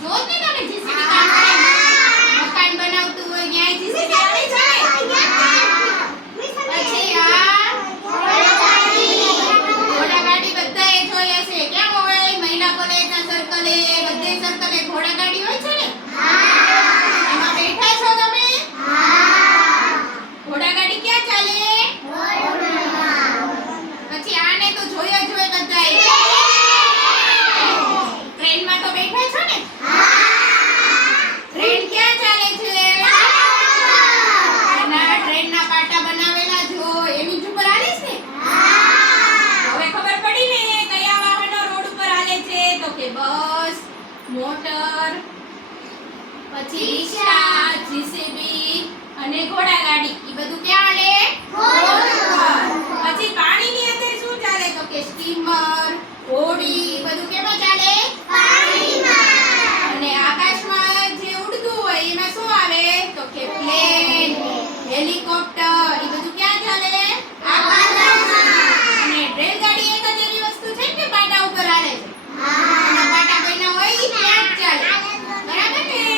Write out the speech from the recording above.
দুধ મોટર પછી રિક્ષા જીસીબી અને ઘોડા ગાડી. એ બધું ક્યાં લે પછી પાણીની અંદર શું ચાલે? તો કે સ્ટીમર